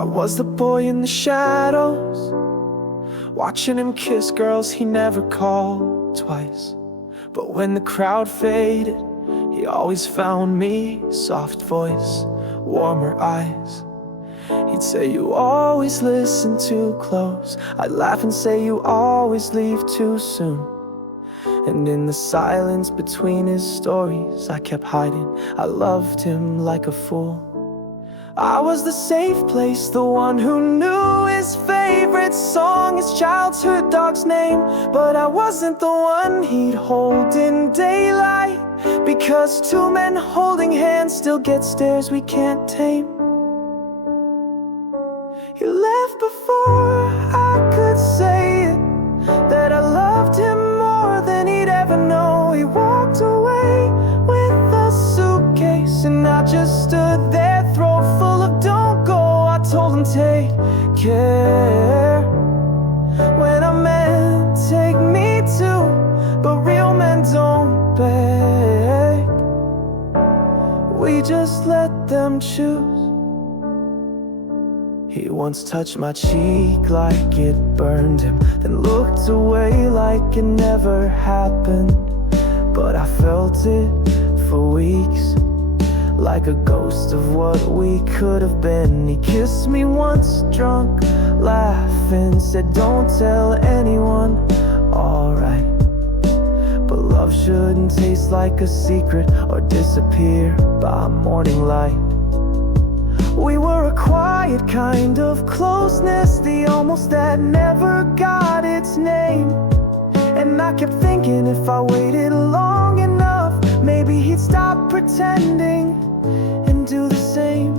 I was the boy in the shadows, watching him kiss girls he never called twice. But when the crowd faded, he always found me. Soft voice, warmer eyes. He'd say, "You always listen too close." I'd laugh and say, "You always leave too soon." And in the silence between his stories, I kept hiding. I loved him like a fool. I was the safe place, the one who knew his favorite song, his childhood dog's name. But I wasn't the one he'd hold in daylight, because two men holding hands still get stares we can't tame. He left before I could say it, that I loved him more than he'd ever know. He walked away with a suitcase, and I just stood there, throat full of "don't go." I told him, "Take care," when I meant take me too. But real men don't beg, we just let them choose. He once touched my cheek like it burned him, then looked away like it never happened. But I felt it for weeks, like a ghost of what we could have been. He kissed me once, drunk, laughing, said, "Don't tell anyone." Alright, but love shouldn't taste like a secret or disappear by morning light. We were a quiet kind of closeness, the almost that never got its name. And I kept thinking, if I waited long enough, maybe he'd stop pretending and do the same.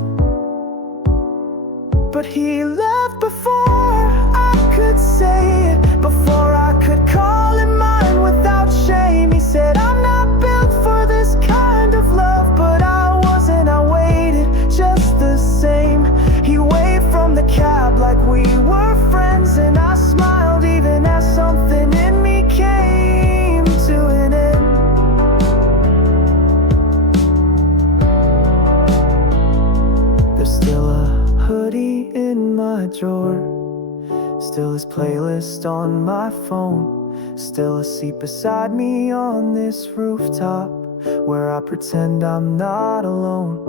But he left before I could say it, before I could call him mine without shame. He said, "I'm not built for this kind of love," but I wasn't. I waited just the same. He waved from the cab like we were friends, and I smiled even as something in me came to an end. There's still a hoodie in my drawer, still his playlist on my phone, still a seat beside me on this rooftop where I pretend I'm not alone.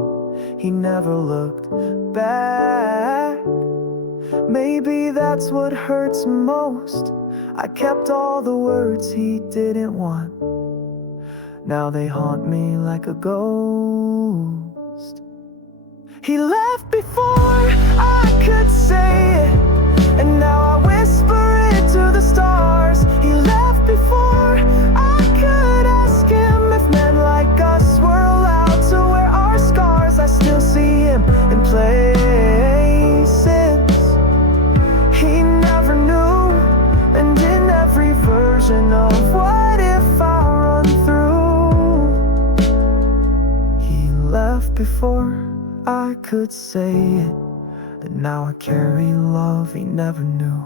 He never looked back. Maybe that's what hurts most. I kept all the words he didn't want. Now they haunt me like a ghost. He left before I could say it, and now I whisper it to the stars. He left before I could ask him if men like us were allowed to wear our scars. I still see him in places he never knew, and in every version of what if I run through. He left before I could say it, but now I carry love he never knew.